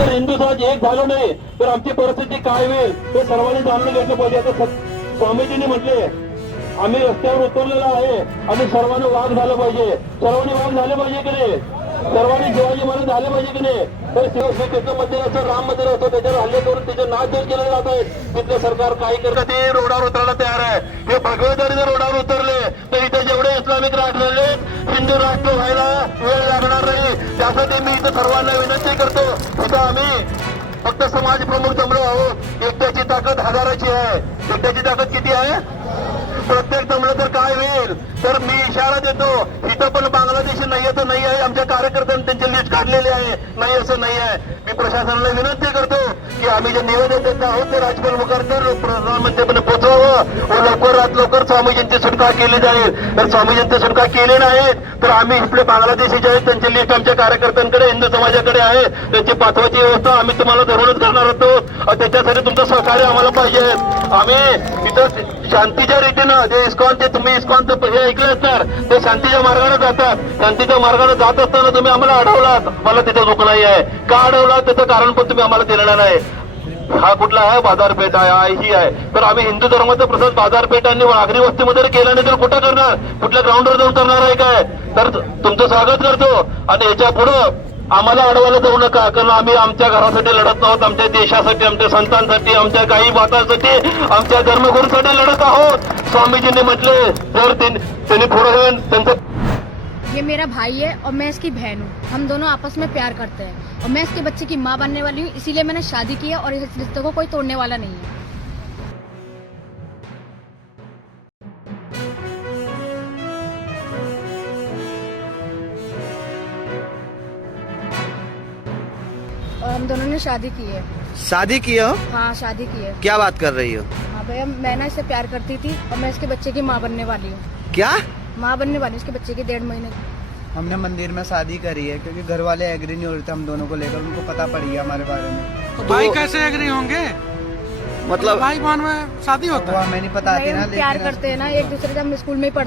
जर हिंदू समाज एक झालो नाही तर आमची परिस्थिती काय होईल हे सर्वांनी जाणून घेतलं पाहिजे. आता स्वामीजींनी म्हटले आम्ही रस्त्यावर उतरलेलो आहे आणि सर्वांनी वाघ झालं पाहिजे. सर्वांनी वाघ झाले पाहिजे की नाही? सर्वांनी शिवाजी महाराज झाले पाहिजे की नाही? तर शिवसेनेचं मंदिर असं राम मंदिर असतं त्याच्यावर हल्ले करून त्याचे नाचधूर केले जात आहेत. तिथलं सरकार काही करतं ते रोडावर उतरायला तयार आहे. हे भगवे जर रोडावर उतरले तर इथे जेवढे इस्लामिक राष्ट्र हिंदू राष्ट्र व्हायला वेळ लागणार नाही. त्यासाठी मी इथं सर्वांना विनंती करतो. इथं आम्ही फक्त समाज प्रमुख जमलो आहोत. एकट्याची ताकद हजाराची आहे. एकट्याची ताकद किती आहे? प्रत्येक जमलं तर काय होईल? तर मी इशारा देतो इथं पण बांगलादेशी नाही असं नाही आहे. आमच्या कार्यकर्त्यांनी त्यांची लिस्ट काढलेली आहे. नाही असं नाही आहे. मी प्रशासनाला विनंती करतो की आम्ही जे निवेदन देत आहोत ते राजप्रमुखांकडे प्रधानमंत्र्यांपर्यंत पोहोचवावं व लवकरात लवकर स्वामीजींची सुटका केली जाईल. तर स्वामीजींची सुटका केली नाहीत तर आम्ही इथले बांगलादेशी जे आहेत त्यांची लिस्ट आमच्या कार्यकर्त्यांकडे हिंदू समाजाकडे आहे. त्यांची पाठवायची व्यवस्था आम्ही तुम्हाला धरूनच करणार होतो. त्याच्यासाठी तुमचं सहकार्य आम्हाला पाहिजे. आम्ही इथं शांतीच्या रीतीनं जे इस्कॉन ते तुम्ही इस्कॉन हे ऐकले असणार ते शांतीच्या मार्गाने जातात. शांतीच्या मार्गाने जात असताना तुम्ही आम्हाला अडवलात. मला तिथे दुःख नाही आहे. का अडवलात त्याचं कारण पण तुम्ही आम्हाला दिलेलं नाही. हा कुठला आहे? बाजारपेठ आहे ही आहे. तर आम्ही हिंदू धर्माचा प्रसाद बाजारपेठ आणि नागरी वस्तीमध्ये केला नाही तर कुठं करणार? कुठल्या ग्राउंडवर जाऊन करणार आहे काय? तर तुमचं स्वागत करतो आणि याच्या पुढं आम्हाला अडवायला जाऊ नका. कारण आम्ही आमच्या घरासाठी लढत आहोत. आमच्या देशासाठी, आमच्या संतांसाठी, आमच्या काही बातांसाठी, आमच्या धर्मगुरूसाठी लढत आहोत. स्वामीजींनी म्हटले जर त्यांनी पुढे त्यांचं ये मेरा भाई है और मैं इसकी बहन हूँ. हम दोनों आपस में प्यार करते हैं और मैं इसके बच्चे की माँ बनने वाली हूँ. इसीलिए मैंने शादी की है और इस रिश्ते को कोई तोड़ने वाला नहीं है. और हम दोनों ने शादी की है. शादी की हो? हाँ शादी की है. क्या बात कर रही हो? हाँ भैया मैं ना इससे प्यार करती थी और मैं इसके बच्चे की माँ बनने वाली हूँ. क्या? माँ बनने वाली हूँ इसके बच्चे की 1.5 महीने की. हमने मंदिर में शादी करी है क्योंकि घर वाले एग्री नहीं हो रहे थे हम दोनों को लेकर. उनको पता पड़ गया हमारे बारे में. तो भाई कैसे एग्री होंगे? मतलब भाई बहन में शादी होता वो है. हमें नहीं पता आती भाई ना. हम प्यार लेकिन करते हैं ना एक दूसरे से. हम स्कूल में ही पढ़ते